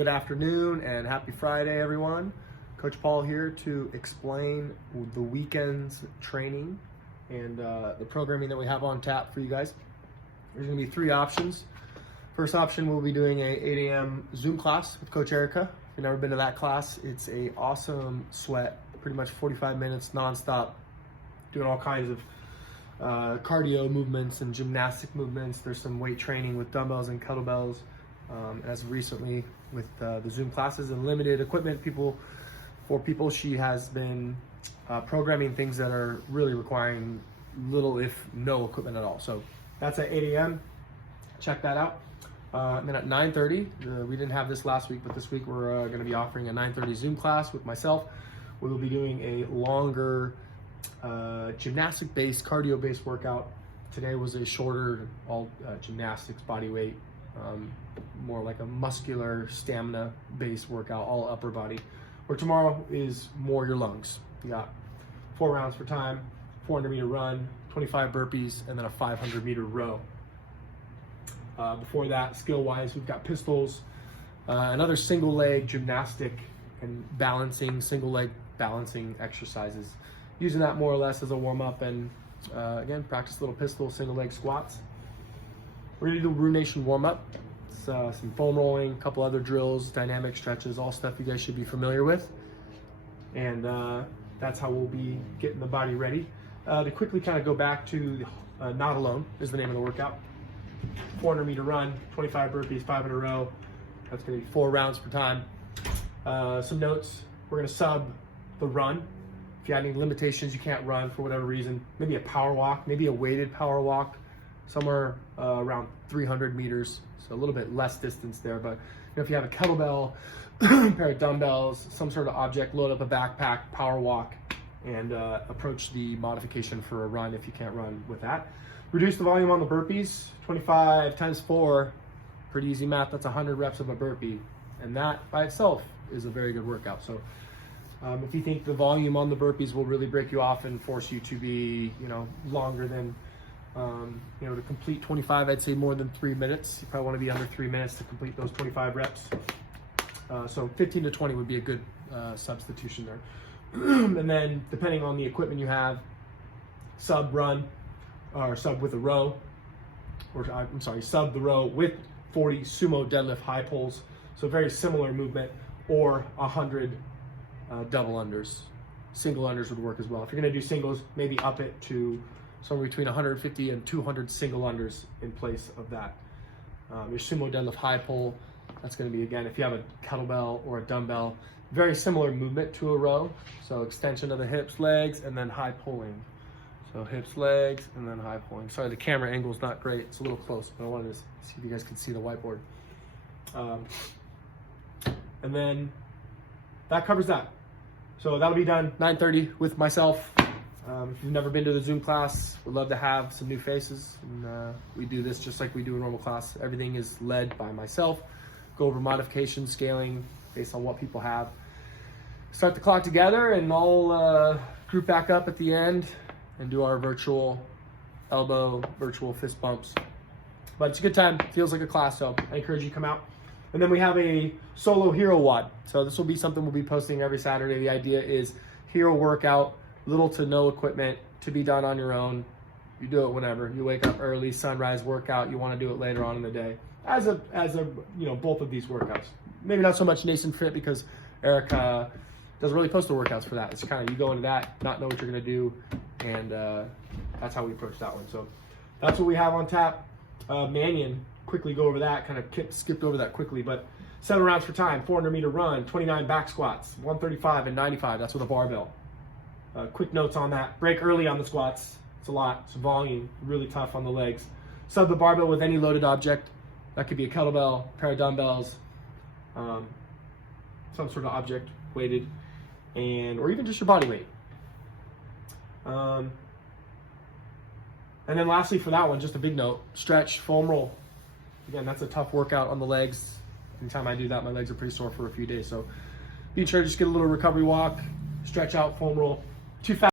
Good afternoon and happy Friday, everyone. Coach Paul here to explain the weekend's training and the programming that we have on tap for you guys. There's going to be three options. First option, we'll be doing a 8 a.m. Zoom class with Coach Erica. If you've never been to that class, it's a awesome sweat, pretty much 45 minutes nonstop, doing all kinds of cardio movements and gymnastic movements. There's some weight training with dumbbells and kettlebells. As recently with the Zoom classes and limited equipment, for people, she has been programming things that are really requiring little, if no, equipment at all. So that's at 8 a.m. Check that out. And then at 9:30, we didn't have this last week, but this week we're going to be offering a 9:30 Zoom class with myself. We will be doing a longer gymnastic-based, cardio-based workout. Today was a shorter, all gymnastics, body weight, more like a muscular stamina-based workout, all upper body. Where tomorrow is more your lungs. You got 4 rounds for time, 400-meter run, 25 burpees, and then a 500-meter row. Before that, skill-wise, we've got pistols, another single-leg gymnastic and balancing, single-leg balancing exercises. Using that more or less as a warm-up, and again, practice little pistol, single-leg squats. We're gonna do the Brew Nation warm-up. It's some foam rolling, a couple other drills, dynamic stretches, all stuff you guys should be familiar with. And that's how we'll be getting the body ready. To quickly kind of go back to Not Alone is the name of the workout. 400-meter run, 25 burpees, 5 in a row. That's gonna be 4 rounds per time. Some notes, we're gonna sub the run. If you have any limitations, you can't run for whatever reason, maybe a power walk, maybe a weighted power walk, somewhere around 300 meters, so a little bit less distance there. But if you have a kettlebell, a pair of dumbbells, some sort of object, load up a backpack, power walk, and approach the modification for a run if you can't run with that. Reduce the volume on the burpees, 25 times 4, pretty easy math, that's 100 reps of a burpee. And that by itself is a very good workout. So if you think the volume on the burpees will really break you off and force you to be, longer than, to complete 25, I'd say more than 3 minutes. You probably want to be under 3 minutes to complete those 25 reps. So 15 to 20 would be a good substitution there. And then depending on the equipment you have, sub run, or sub with a row, sub the row with 40 sumo deadlift high pulls. So very similar movement, or 100 double unders. Single unders would work as well. If you're gonna do singles, maybe up it to somewhere between 150 and 200 single unders in place of that. Your sumo deadlift high pull, that's gonna be, again, if you have a kettlebell or a dumbbell, very similar movement to a row. So extension of the hips, legs, and then high pulling. So hips, legs, and then high pulling. Sorry, the camera angle's not great. It's a little close, but I wanted to see if you guys could see the whiteboard. And then that covers that. So that'll be done 9:30 with myself. If you've never been to the Zoom class, we'd love to have some new faces. And we do this just like we do a normal class. Everything is led by myself. Go over modification, scaling based on what people have. Start the clock together, and I'll group back up at the end and do our virtual elbow, virtual fist bumps. But it's a good time. Feels like a class, so I encourage you to come out. And then we have a solo hero WOD. So this will be something we'll be posting every Saturday. The idea is hero workout, little to no equipment, to be done on your own. You do it whenever. You wake up early, sunrise workout. You want to do it later on in the day. As a both of these workouts. Maybe not so much Nascent Fit, because Erica doesn't really post the workouts for that. It's kind of, you go into that, not know what you're going to do, and that's how we approach that one. So that's what we have on tap. Mannion, quickly go over that, kind of skipped over that quickly, but 7 rounds for time, 400-meter run, 29 back squats, 135 and 95, that's with a barbell. Quick notes on that. Break early on the squats. It's a lot. It's volume, really tough on the legs. Sub the barbell with any loaded object. That could be a kettlebell, a pair of dumbbells, some sort of object, weighted, or even just your body weight. And then lastly for that one, just a big note, stretch, foam roll. Again, that's a tough workout on the legs. Anytime I do that, my legs are pretty sore for a few days. So be sure to just get a little recovery walk, stretch out, foam roll. Too fast.